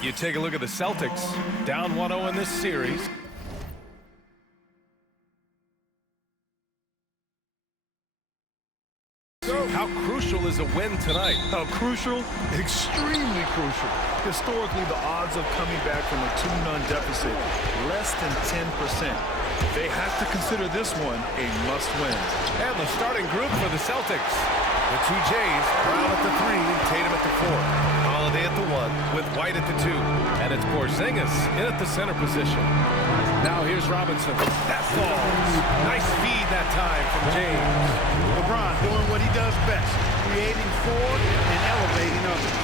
You take a look at the Celtics, down 1-0 in this series. How crucial is a win tonight? How crucial? Extremely crucial. Historically, the odds of coming back from a 2-0 deficit, less than 10%. They have to consider this one a must-win. And the starting group for the Celtics. The two Jays, Brown at the 3, Tatum at the 4. Holiday at the 1, with White at the 2. And it's Porzingis in at the center position. Now here's Robinson. That falls. Nice feed that time from James. LeBron doing what he does best, creating for and elevating others.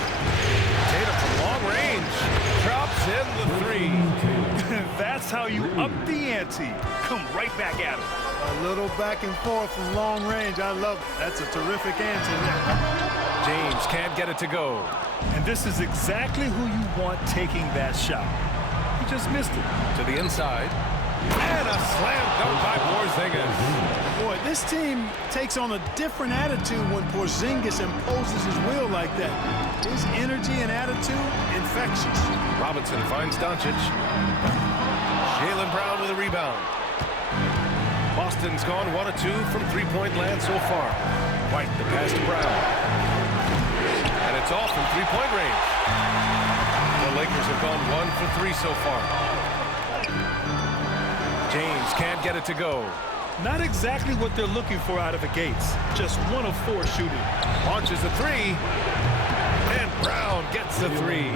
Tatum from long range. Drops in the 3. That's how you up the ante. Come right back at him. A little back and forth from long range. I love it. That's a terrific answer there. James can't get it to go. And this is exactly who you want taking that shot. He just missed it. To the inside. And a slam dunk by Porzingis. Boy, this team takes on a different attitude when Porzingis imposes his will like that. His energy and attitude, infectious. Robinson finds Doncic. Jaylen Brown with a rebound. Boston's gone 1 of 2 from three-point land so far. White, the pass to Brown. And it's off from three-point range. The Lakers have gone 1 for 3 so far. James can't get it to go. Not exactly what they're looking for out of the gates. Just 1 of 4 shooting. Launches a 3. And Brown gets the 3.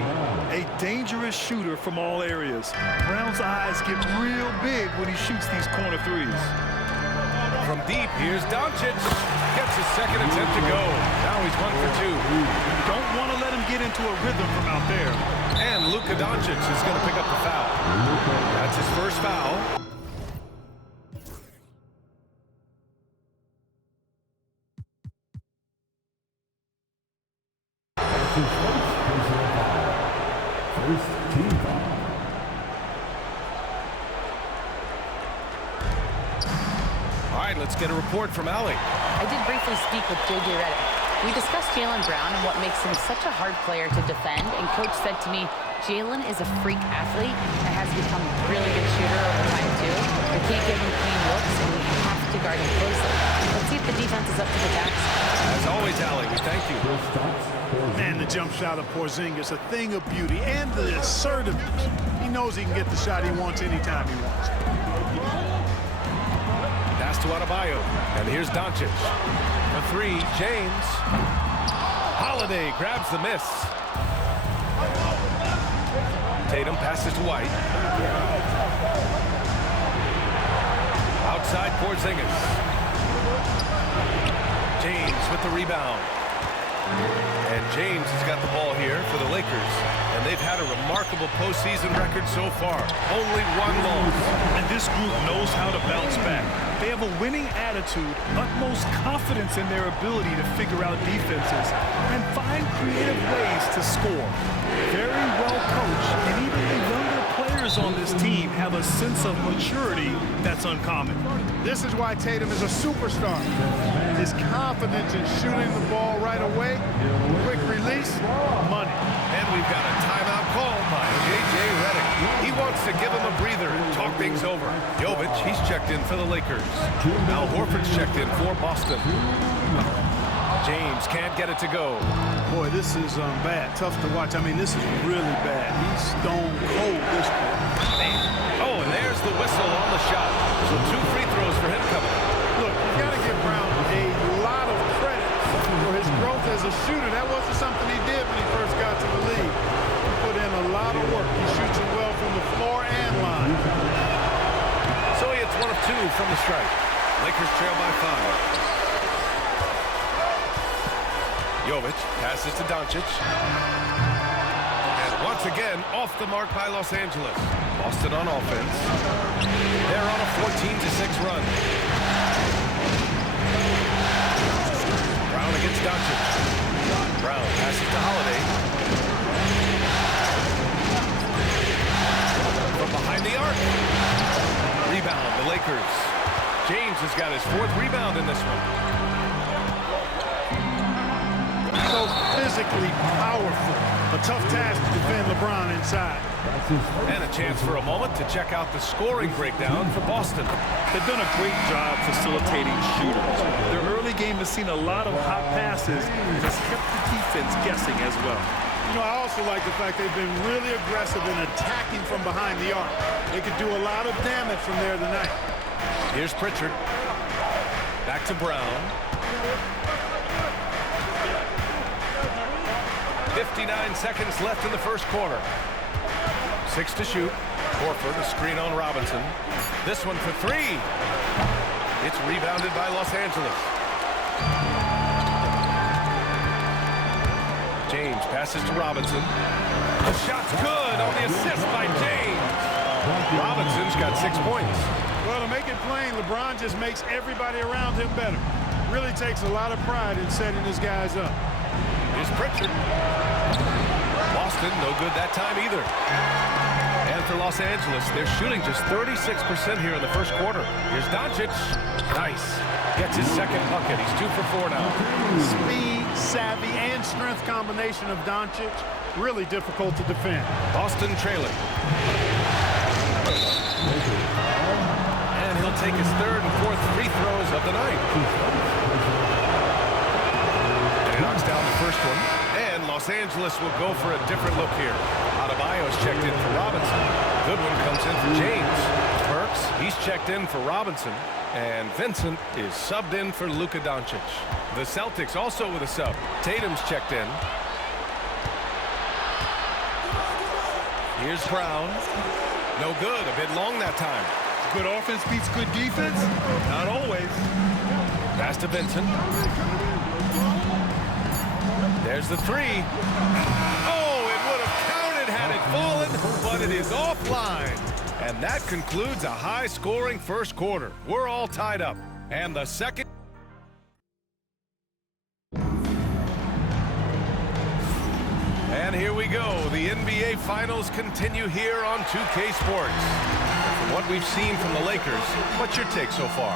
A dangerous shooter from all areas. Brown's eyes get real big when he shoots these corner threes. From deep, here's Doncic. Gets his second attempt to go. Now he's 1 for 2. Don't want to let him get into a rhythm from out there. And Luka Doncic is going to pick up the foul. That's his first foul. First team foul. All right, let's get a report from Allie. I did briefly speak with J.J. Redick. We discussed Jaylen Brown and what makes him such a hard player to defend, and Coach said to me, Jaylen is a freak athlete and has become a really good shooter over time, too. We can't give him clean looks, and we have to guard him closely. Let's see if the defense is up to the task. As always, Allie, we thank you. Man, the jump shot of Porzingis, a thing of beauty, and the assertiveness. He knows he can get the shot he wants anytime he wants. Pass to Adebayo, and here's Doncic. For 3, James. Holiday grabs the miss. Tatum passes to White. Outside Porzingis. James with the rebound. And James has got the ball here for the Lakers. And they've had a remarkable postseason record so far. Only 1 loss. And this group knows how to bounce back. They have a winning attitude, utmost confidence in their ability to figure out defenses, and find creative ways to score. Very well coached, and even the younger players on this team have a sense of maturity that's uncommon. This is why Tatum is a superstar. His confidence in shooting the ball right away, quick release, money. And we've got a timeout called by J.J. Redick. He wants to give him a breather and talk things over. Jovic, he's checked in for the Lakers. Al Horford's checked in for Boston. James can't get it to go. Boy, this is bad. Tough to watch. I mean, this is really bad. He's stone cold this point. Oh, and there's the whistle on the shot. So 2 free throws for him coming. Look, you got to give Brown a lot of credit for his growth as a shooter. That wasn't something he did when he first got to the league. He put in a lot of work. He shoots it well from the floor and line. So he hits 1 of 2 from the strike. Lakers trail by 5. Jovic passes to Doncic. And once again, off the mark by Los Angeles. Boston on offense. They're on a 14-6 run. Brown against Doncic. Brown passes to Holiday. From behind the arc. Rebound, the Lakers. James has got his 4th rebound in this one. So physically powerful. A tough task to defend LeBron inside. And a chance for a moment to check out the scoring breakdown for Boston. They've done a great job facilitating shooters. Their early game has seen a lot of hot passes and has kept the defense guessing as well. You know, I also like the fact they've been really aggressive in attacking from behind the arc. They could do a lot of damage from there tonight. Here's Pritchard. Back to Brown. 59 seconds left in the first quarter. 6 to shoot. Horford, a screen on Robinson. This one for 3. It's rebounded by Los Angeles. James passes to Robinson. The shot's good on the assist by James. Robinson's got 6 points. Well, to make it plain, LeBron just makes everybody around him better. Really takes a lot of pride in setting his guys up. Here's Pritchard. Boston, no good that time either. And for Los Angeles, they're shooting just 36% here in the first quarter. Here's Doncic. Nice. Gets his second bucket. He's 2 for 4 now. Speed, savvy, and strength combination of Doncic. Really difficult to defend. Boston trailing. And he'll take his 3rd and 4th free throws of the night. And he knocks down the first one. And Los Angeles will go for a different look here. Adebayo's checked in for Robinson. Goodwin comes in for James. Burks, he's checked in for Robinson. And Vincent is subbed in for Luka Doncic. The Celtics also with a sub. Tatum's checked in. Here's Brown. No good. A bit long that time. Good offense beats good defense? Not always. Pass to Vincent. There's the 3. Oh, it would have counted had it fallen, but it is offline. And that concludes a high-scoring first quarter. We're all tied up. And the second... And here we go. The NBA Finals continue here on 2K Sports. From what we've seen from the Lakers, what's your take so far?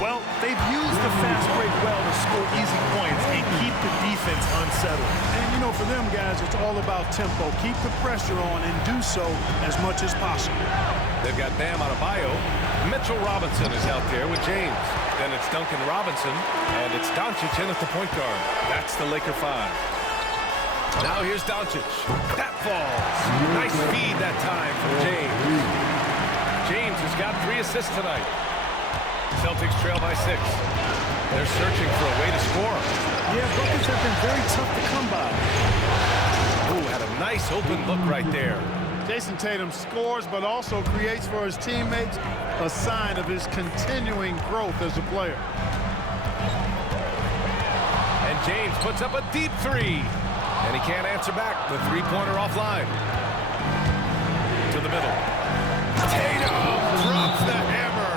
Well, they've used the fast break well to score easy points and keep the defense unsettled. And, you know, for them guys, it's all about tempo. Keep the pressure on and do so as much as possible. They've got Bam Adebayo. Mitchell Robinson is out there with James. Then it's Duncan Robinson, and it's Doncic in at the point guard. That's the Laker 5. Now here's Doncic. That falls. Nice feed that time from James. James has got 3 assists tonight. Celtics trail by 6. They're searching for a way to score. Yeah, buckets have been very tough to come by. Ooh, had a nice open look right there. Jason Tatum scores, but also creates for his teammates a sign of his continuing growth as a player. And James puts up a deep 3. And he can't answer back. The 3-pointer offline. To the middle. Tatum drops the hammer.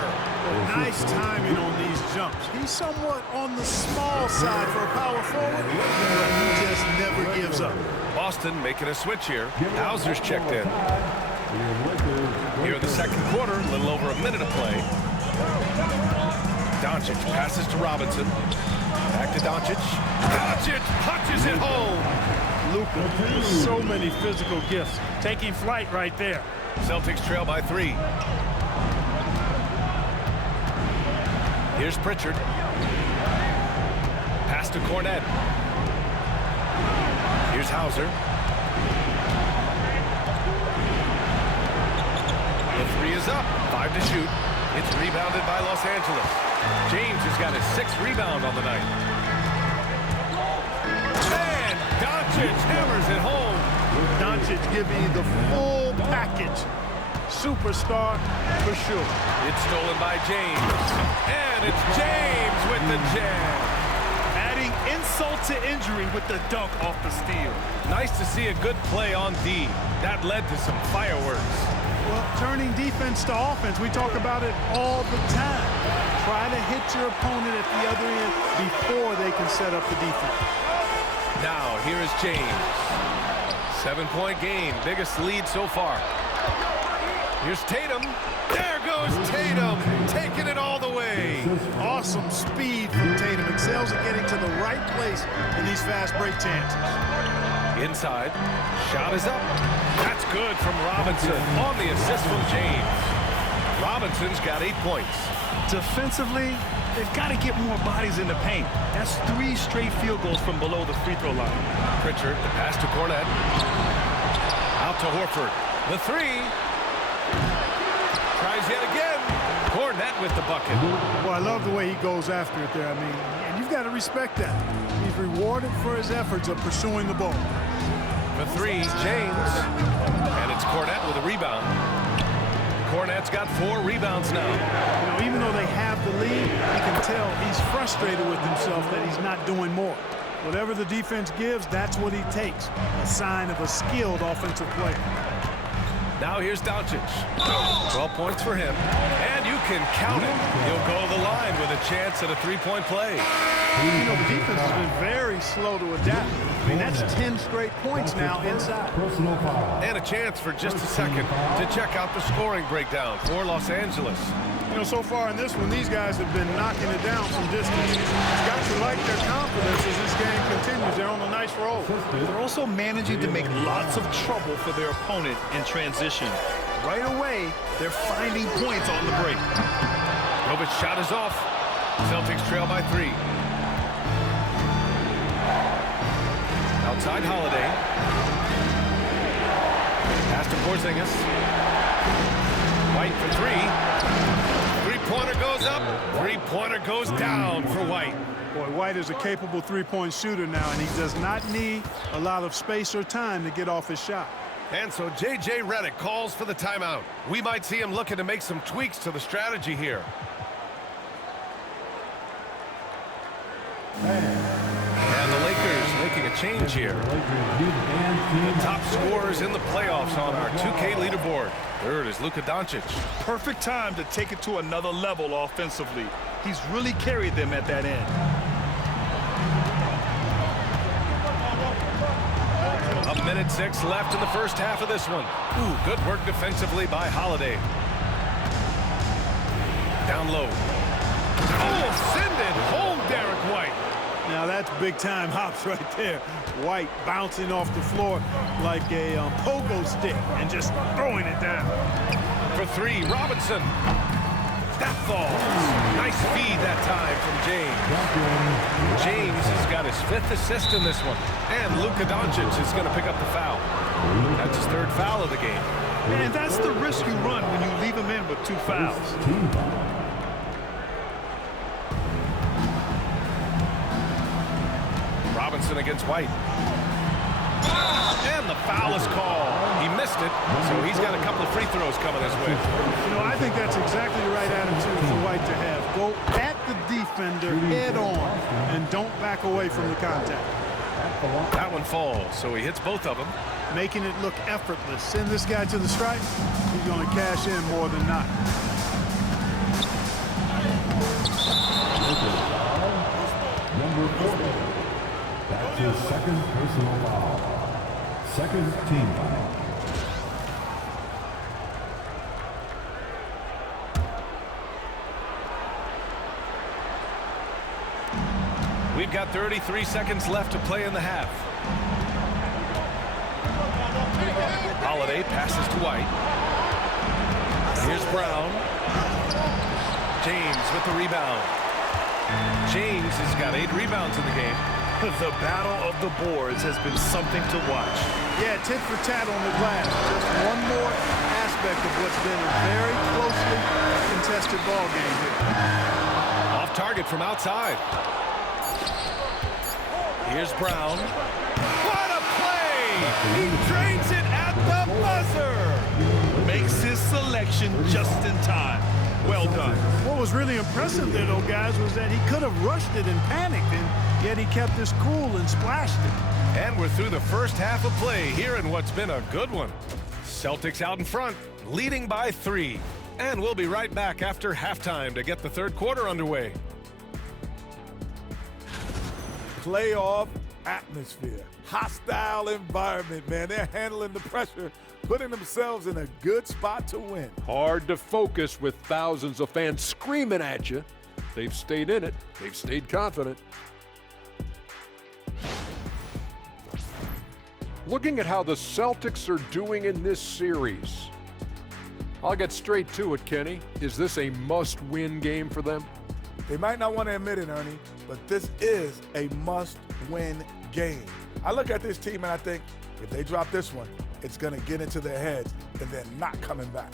Nice timing on these jumps. He's somewhat on the small side for a power forward, but he just never gives up. Boston making a switch here. Hauser's checked in. Here in the second quarter, a little over a minute of play. Doncic passes to Robinson. Back to Doncic. Doncic punches it home. Luka with so many physical gifts. Taking flight right there. Celtics trail by 3. Here's Pritchard. Pass to Cornet. Here's Hauser. The 3 is up. 5 to shoot. It's rebounded by Los Angeles. James has got his 6th rebound on the night. And Doncic hammers it home. Doncic giving you the full package. Superstar for sure. It's stolen by James. And it's James with the jam. Adding insult to injury with the dunk off the steal. Nice to see a good play on D. That led to some fireworks. Well, turning defense to offense, we talk about it all the time. Try to hit your opponent at the other end before they can set up the defense. Now, here is James. 7-point game, biggest lead so far. Here's Tatum. There goes Tatum, taking it all the way. Awesome speed from Tatum. Excels at getting to the right place in these fast break chances. Inside, shot is up. That's good from Robinson on the assist from James. Robinson's got 8 points. Defensively, they've got to get more bodies in the paint. That's 3 straight field goals from below the free throw line. Pritchard, the pass to Cornette. Out to Horford. The 3. Tries yet again. Cornette with the bucket. Well, I love the way he goes after it there. I mean, and you've got to respect that. He's rewarded for his efforts of pursuing the ball. The 3, James. And it's Cornette with a rebound. Cornette's got 4 rebounds now. You know, even though they have the lead, you can tell he's frustrated with himself that he's not doing more. Whatever the defense gives, that's what he takes. A sign of a skilled offensive player. Now here's Doncic. 12 points for him. And you can count it. He'll go to the line with a chance at a 3-point play. You know, the defense has been very slow to adapt. I mean, that's 10 straight points now inside. And a chance for just a second to check out the scoring breakdown for Los Angeles. You know, so far in this one, these guys have been knocking it down from distance. It's got to like their confidence as this game continues. They're on a nice roll. They're also managing to make lots of trouble for their opponent in transition. Right away, they're finding points on the break. Rob's shot is off. Celtics trail by 3. Outside Holiday. Pass to Porzingis. White for 3. Three-pointer goes up. Three-pointer goes down for White. Boy, White is a capable three-point shooter now, and he does not need a lot of space or time to get off his shot. And so J.J. Redick calls for the timeout. We might see him looking to make some tweaks to the strategy here. And the Lakers making a change here. The top scorers in the playoffs on our 2K leaderboard. Third is Luka Doncic. Perfect time to take it to another level offensively. He's really carried them at that end. A minute 6 left in the first half of this one. Ooh, good work defensively by Holiday. Down low. Oh, send it home, Derek White. Now that's big-time hops right there. White bouncing off the floor like a pogo stick and just throwing it down. For 3, Robinson. That falls. Nice feed that time from James. James has got his 5th assist in this one. And Luka Doncic is going to pick up the foul. That's his 3rd foul of the game. And that's the risk you run when you leave him in with 2 fouls. Robinson against White. And the foul is called. He missed it, so he's got a couple of free throws coming his way. You know, I think that's exactly the right attitude for White to have. Go at the defender head on and don't back away from the contact. That one falls, so he hits both of them. Making it look effortless. Send this guy to the stripe. He's going to cash in more than not. Number 4. That's his 2nd personal foul. 2nd team foul. We've got 33 seconds left to play in the half. Holiday passes to White. Here's Brown. James with the rebound. James has got 8 rebounds in the game. The battle of the boards has been something to watch. Yeah, tit for tat on the glass. Just one more aspect of what's been a very closely contested ball game here. Off target from outside. Here's Brown. What a play! He drains it at the buzzer! Makes his selection just in time. Well done. What was really impressive there, though, guys, was that he could have rushed it and panicked, and yet he kept his cool and splashed it. And we're through the first half of play here in what's been a good one. Celtics out in front, leading by 3. And we'll be right back after halftime to get the 3rd quarter underway. Playoff atmosphere, hostile environment, man. They're handling the pressure putting themselves in a good spot to win. Hard to focus with thousands of fans screaming at you. They've stayed in it. They've stayed confident. Looking at how the Celtics are doing in this series, I'll get straight to it, Kenny. Is this a must-win game for them? They might not want to admit it, Ernie, but this is a must-win game. I look at this team and I think, if they drop this one, it's going to get into their heads and then not coming back.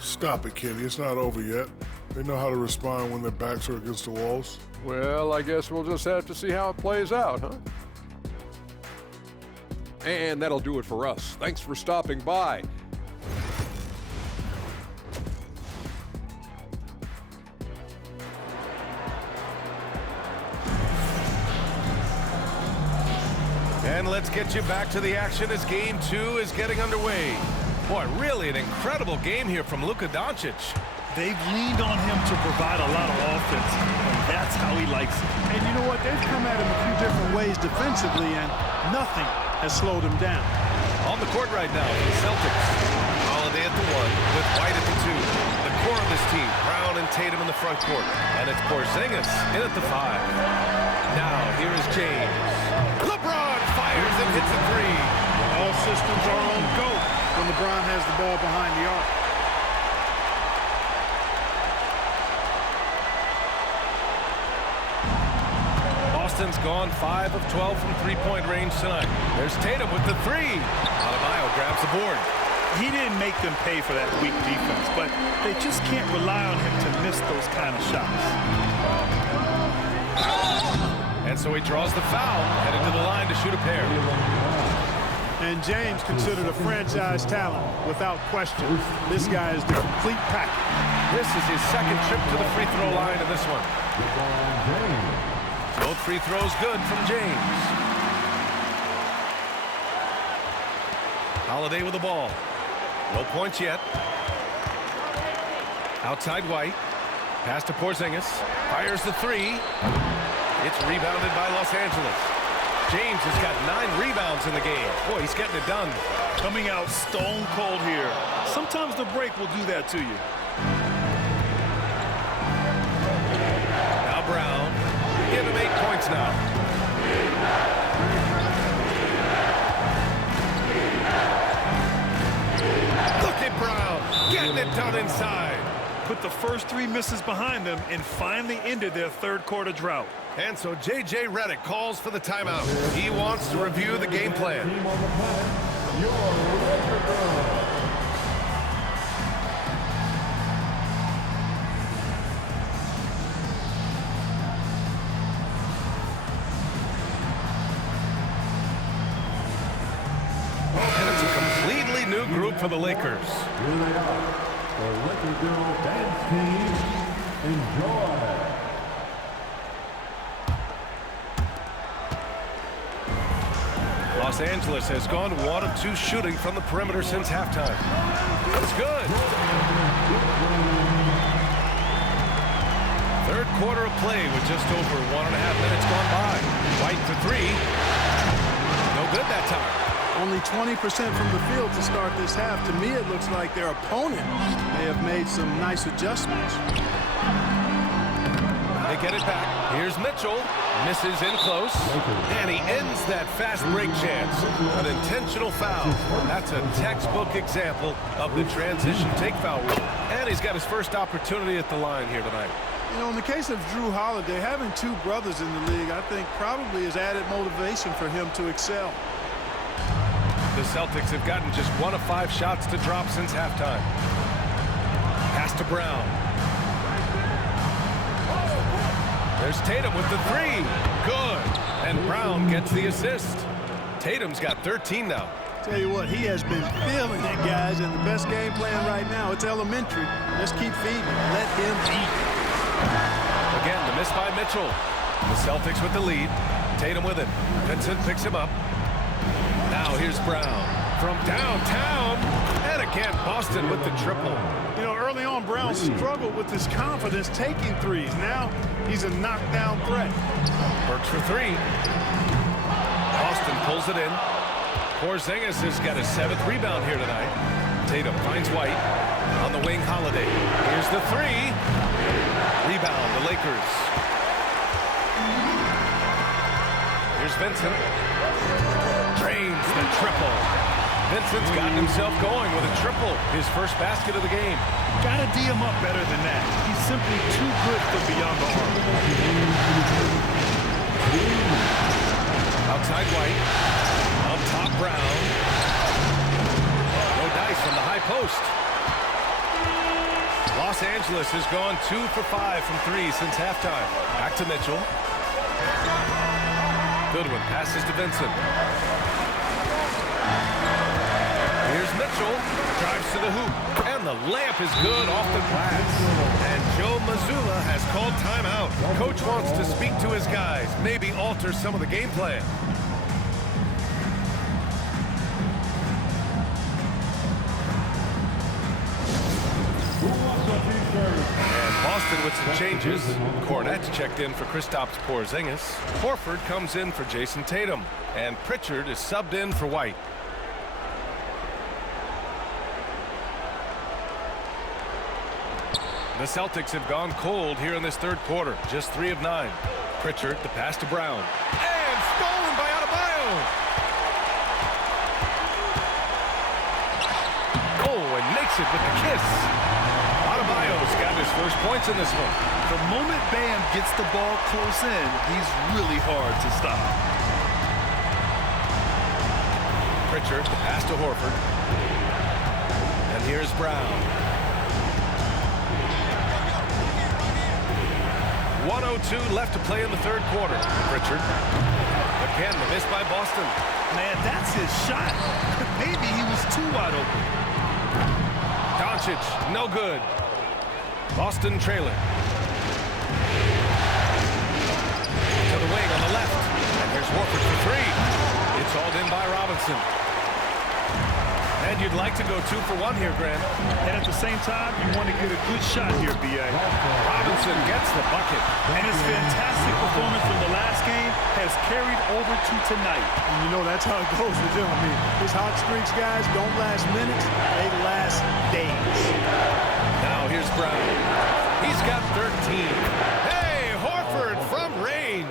Stop it, Kenny. It's not over yet. They know how to respond when their backs are against the walls. Well, I guess we'll just have to see how it plays out, huh? And that'll do it for us. Thanks for stopping by. And let's get you back to the action as Game 2 is getting underway. Boy, really an incredible game here from Luka Doncic. They've leaned on him to provide a lot of offense, and that's how he likes it. And you know what? They've come at him a few different ways defensively, and nothing has slowed him down. On the court right now for the Celtics. Holiday at the 1 with White at the 2. The core of this team, Brown and Tatum in the front court. And it's Porzingis in at the 5. Now here is James. LeBron fires and hits a 3. All systems are on go when LeBron has the ball behind the arc. Boston's gone 5 of 12 from three-point range tonight. There's Tatum with the 3. Adebayo grabs the board. He didn't make them pay for that weak defense, but they just can't rely on him to miss those kind of shots. And so he draws the foul, headed to the line to shoot a pair. And James considered a franchise talent, without question. This guy is the complete package. This is his second trip to the free throw line in this one. Both free throws good from James. Holiday with the ball. No points yet. Outside White. Pass to Porzingis. Fires the 3. It's rebounded by Los Angeles. James has got 9 rebounds in the game. Boy, he's getting it done. Coming out stone cold here. Sometimes the break will do that to you. Now Brown. Give him 8 points now. Look at Brown getting it done inside. Put the first 3 misses behind them and finally ended their third quarter drought. And so J.J. Redick calls for the timeout. He wants to review the game plan. And it's a completely new group for the Lakers. Here they are, the Laker Girl Dance Team. Enjoy. Los Angeles has gone 1 of 2 shooting from the perimeter since halftime. That's good. Third quarter of play with just over 1.5 minutes gone by. White for 3. No good that time. Only 20% from the field to start this half. To me, it looks like their opponent may have made some nice adjustments. They get it back. Here's Mitchell. Misses in close. And he ends that fast break chance. An intentional foul. That's a textbook example of the transition take foul rule. And he's got his first opportunity at the line here tonight. You know, in the case of Drew Holiday, having 2 brothers in the league, I think probably is added motivation for him to excel. The Celtics have gotten just 1 of 5 shots to drop since halftime. Pass to Brown. There's Tatum with the 3. Good. And Brown gets the assist. Tatum's got 13 now. Tell you what, he has been feeling it, guys, and the best game plan right now, it's elementary. Let's keep feeding. Let him eat. Again, the miss by Mitchell. The Celtics with the lead. Tatum with it. Vincent picks him up. Now here's Brown from downtown. And again, Boston with the triple. You know, early on, Brown struggled with his confidence taking threes. Now he's a knockdown threat. Works for 3. Boston pulls it in. Porzingis has got his 7th rebound here tonight. Tatum finds White. On the wing, Holiday. Here's the 3. Rebound, the Lakers. Here's Vincent. Drains the triple. Vincent's gotten himself going with a triple. His first basket of the game. Gotta D him up better than that. He's simply too good for beyond the arc. Outside White. Up top Brown. No dice from the high post. Los Angeles has gone 2 for 5 from 3 since halftime. Back to Mitchell. Goodwin passes to Vincent. Here's Mitchell. Drives to the hoop. And the layup is good off the glass. And Joe Mazzulla has called timeout. Coach wants to speak to his guys. Maybe alter some of the game plan. And Boston with some changes. Cornette's checked in for Kristaps Porzingis. Horford comes in for Jason Tatum. And Pritchard is subbed in for White. The Celtics have gone cold here in this third quarter. Just 3 of 9. Pritchard, the pass to Brown. And stolen by Adebayo. Oh, and makes it with the kiss. Adebayo's got his first points in this one. The moment Bam gets the ball close in, he's really hard to stop. Pritchard, the pass to Horford. And here's Brown. 1:02 left to play in the third quarter. Pritchard. Again, the miss by Boston. Man, that's his shot. Maybe he was too wide open. Doncic, no good. Boston trailing. To the wing on the left. And here's Horford for 3. It's hauled in by Robinson. And you'd like to go 2 for 1 here, Grant. And at the same time, you want to get a good shot here, B.A. Robinson gets the bucket. And his fantastic performance from the last game has carried over to tonight. And you know, that's how it goes with him. I mean, his hot streaks, guys, don't last minutes. They last days. Now here's Brown. He's got 13. Hey, Horford from range.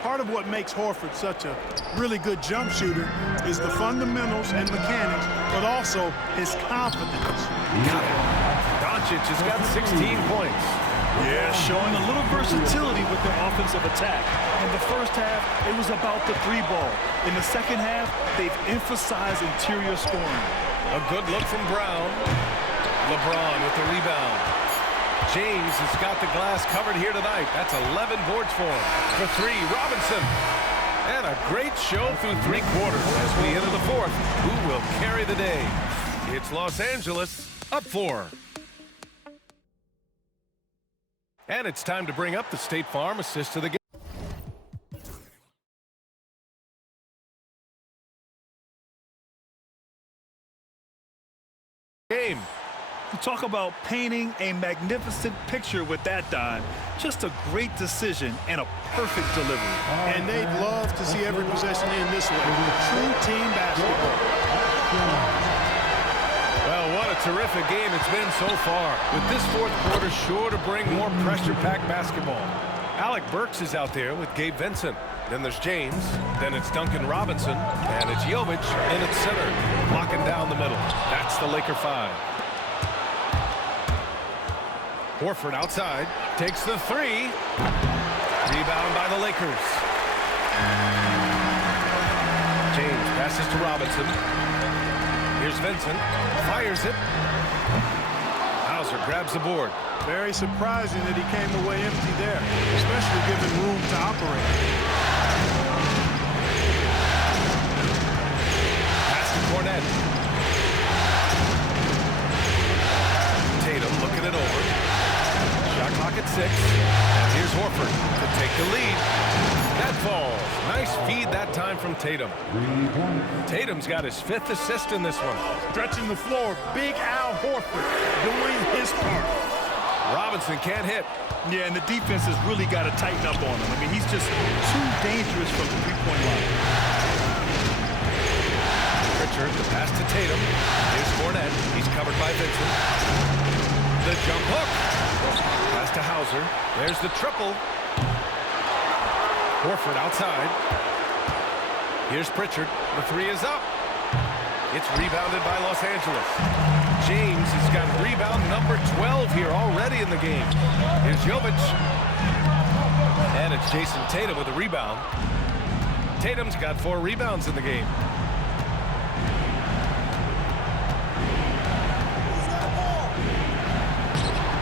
Part of what makes Horford such a really good jump shooter is the fundamentals and mechanics, but also his confidence. Got it. Doncic has got 16 points. Yeah, showing a little versatility with their offensive attack. In the first half, it was about the 3 ball. In the second half, they've emphasized interior scoring. A good look from Brown. LeBron with the rebound. James has got the glass covered here tonight. That's 11 boards for him. For 3, Robinson. And a great show through 3 quarters as we enter the 4th. Who will carry the day? It's Los Angeles up 4. And it's time to bring up the State Farm assist to the game. You talk about painting a magnificent picture with that dime. Just a great decision and a perfect delivery. And they'd love to see every possession in this way. True team basketball. Well, what a terrific game it's been so far. With this 4th quarter sure to bring more pressure-packed basketball. Alec Burks is out there with Gabe Vincent. Then there's James. Then it's Duncan Robinson. And it's Jovic in its center, blocking down the middle. That's the Laker 5. Horford outside, takes the 3. Rebound by the Lakers. James passes to Robinson. Here's Vincent, fires it. Hauser grabs the board. Very surprising that he came away empty there, especially given room to operate. Pass to Cornette. Tatum looking it over. Shot clock at 6. And here's Horford to take the lead. That falls. Nice feed that time from Tatum. Tatum's got his 5th assist in this one. Stretching the floor, Big Al Horford doing his part. Robinson can't hit. Yeah, and the defense has really got to tighten up on him. I mean, he's just too dangerous from the 3-point line. Pritchard, the pass to Tatum. Here's Fournette. He's covered by Vincent. The jump hook. Pass to Hauser. There's the triple. Horford outside. Here's Pritchard. The three is up. It's rebounded by Los Angeles. James has got rebound number 12 here already in the game. Here's Jovic. And it's Jason Tatum with a rebound. Tatum's got 4 rebounds in the game.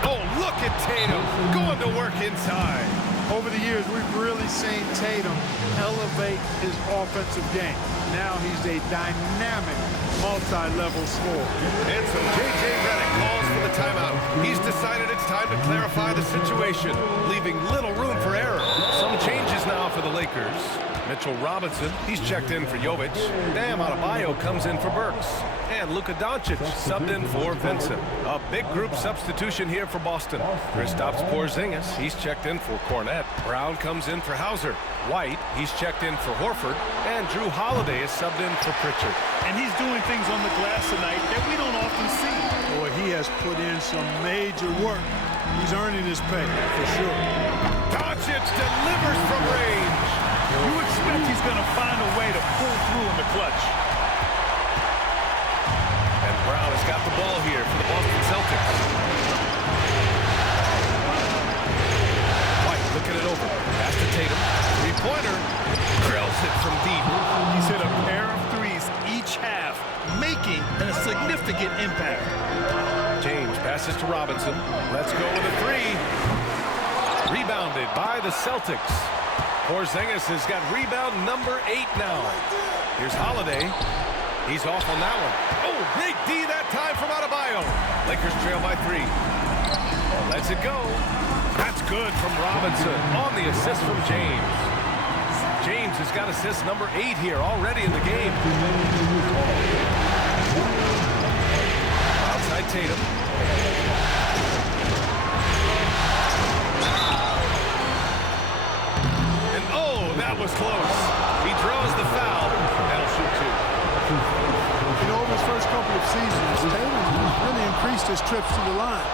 Oh, look at Tatum going to work inside. Over the years, we've really seen Tatum elevate his offensive game. Now he's a dynamic, multi-level scorer. And so J.J. Redick calls for the timeout. He's decided it's time to clarify the situation, leaving little room for error. Some changes now for the Lakers. Mitchell Robinson, he's checked in for Jovic. Bam Adebayo comes in for Burks. And Luka Doncic subbed in for Vincent. A big group substitution here for Boston. Kristaps Porzingis, he's checked in for Cornette. Brown comes in for Hauser. White, he's checked in for Horford. And Drew Holiday is subbed in for Pritchard. And he's doing things on the glass tonight that we don't often see. Boy, he has put in some major work. He's earning his pay, for sure. Doncic delivers from range. You expect he's going to find a way to pull through in the clutch. And Brown has got the ball here for the Boston Celtics. White looking it over. Pass to Tatum. Three-pointer. Drills it from deep. He's hit a pair of threes each half, making a significant impact. James passes to Robinson. Let's go with a three. Rebounded by the Celtics. Porzingis has got rebound number 8 now. Here's Holiday. He's off on that one. Oh, great D that time from Adebayo. Lakers trail by 3. Lets it go. That's good from Robinson on the assist from James. James has got assist number 8 here already in the game. Outside Tatum. And oh, that was close. He draws the foul. That'll shoot 2. You know, over his first couple of seasons, Tatum really increased his trips to the line,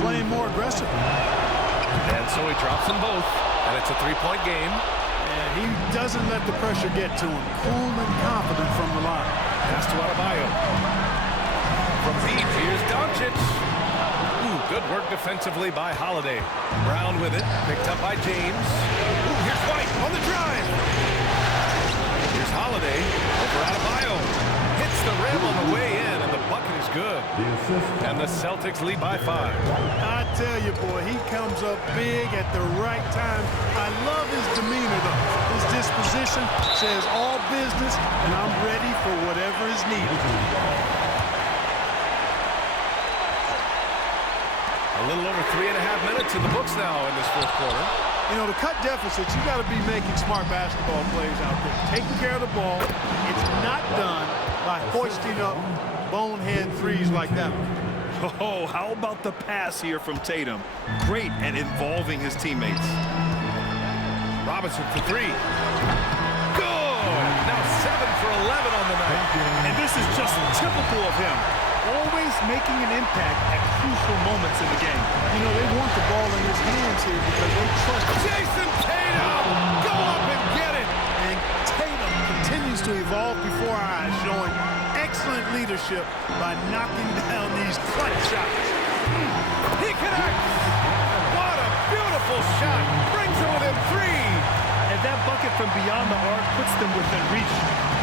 playing more aggressive. And so he drops them both, and it's a 3-point game. And he doesn't let the pressure get to him. Cool and confident from the line. Pass to Adebayo. From deep, here's Doncic. Ooh, good work defensively by Holiday. Brown with it, picked up by James. Ooh, here's White on the drive. Here's Holiday over Adebayo. Hits the rim on the way in, and the bucket is good. And the Celtics lead by 5. I tell you, boy, he comes up big at the right time. I love his demeanor, though. His disposition says all business, and I'm ready for whatever is needed. A little over 3.5 minutes in the books now in this fourth quarter. You know, to cut deficits, you got to be making smart basketball plays out there. Taking care of the ball. It's not done by hoisting up bonehead threes like that one. Oh, how about the pass here from Tatum? Great at involving his teammates. Robinson for 3. Good! Now 7 for 11 on the night. And this is just typical of him. Always making an impact at crucial moments in the game. You know, they want the ball in his hands here because they trust Jason Tatum! Go up and get it! And Tatum continues to evolve before our eyes, showing excellent leadership by knocking down these clutch shots. He connects! What a beautiful shot! Brings him within 3! And that bucket from beyond the arc puts them within reach.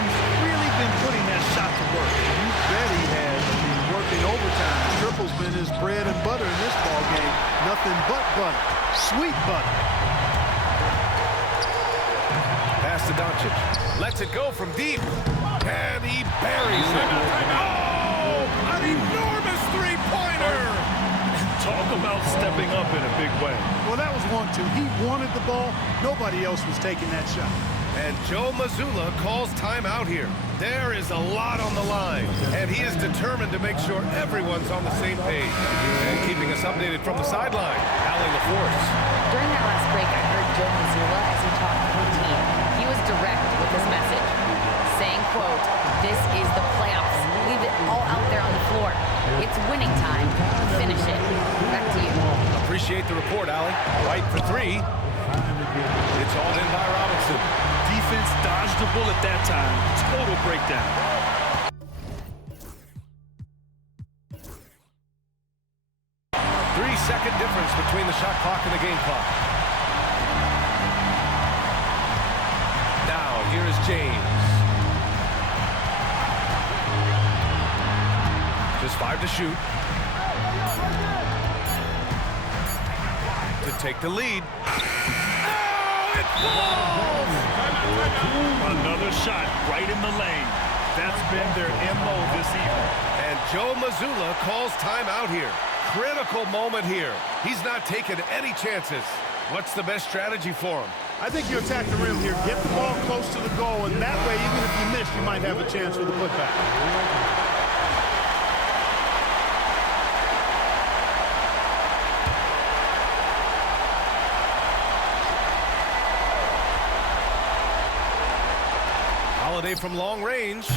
He's really been putting that shot to work. You bet he has. I mean, working overtime. Triple's been his bread and butter in this ball game. Nothing but butter. Sweet butter. Pass to Doncic. Lets it go from deep. And he buries it. Oh! An enormous three-pointer! Talk about stepping up in a big way. Well, that was 1-2. He wanted the ball. Nobody else was taking that shot. And Joe Mazzulla calls timeout here. There is a lot on the line, and he is determined to make sure everyone's on the same page. And keeping us updated from the sideline, Allie LaForce. During that last break, I heard Joe Mazzulla as he talked to the team. He was direct with his message, saying quote, "This is the playoffs. Leave it all out there on the floor. It's winning time. Finish it." Back to you. Appreciate the report, Allie. White for three. It's all in by Robinson. Defense dodged the bullet that time. Total breakdown. Three-second difference between the shot clock and the game clock. Now, here is James. Just 5 to shoot. To take the lead. Oh, it falls! Another shot right in the lane. That's been their MO this evening. And Joe Mazzulla calls timeout here. Critical moment here. He's not taking any chances. What's the best strategy for him? I think you attack the rim here. Get the ball close to the goal, and that way, even if you miss, you might have a chance for the putback. Holiday from long range.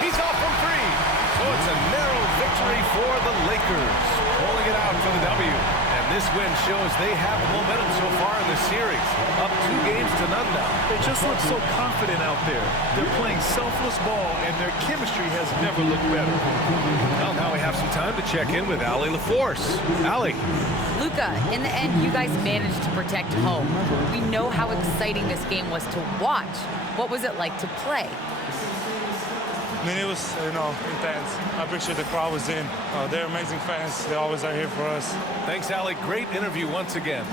He's off from three. So it's a narrow victory for the Lakers. Pulling it out for the W. And this win shows they have the momentum so far in the series. Up 2 games to none now. They just look so confident out there. They're playing selfless ball, and their chemistry has never looked better. Well, now we have some time to check in with Allie LaForce. Allie. Luka, in the end, you guys managed to protect home. We know how exciting this game was to watch. What was it like to play? I mean, it was, intense. I appreciate the crowd was in. They're amazing fans. They always are here for us. Thanks, Allie. Great interview once again.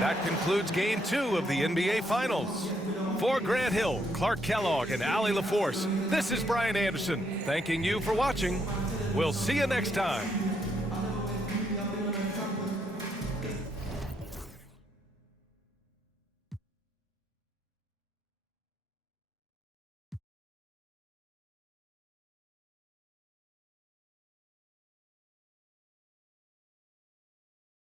That concludes Game 2 of the NBA Finals. For Grant Hill, Clark Kellogg, and Allie LaForce, this is Brian Anderson, thanking you for watching. We'll see you next time.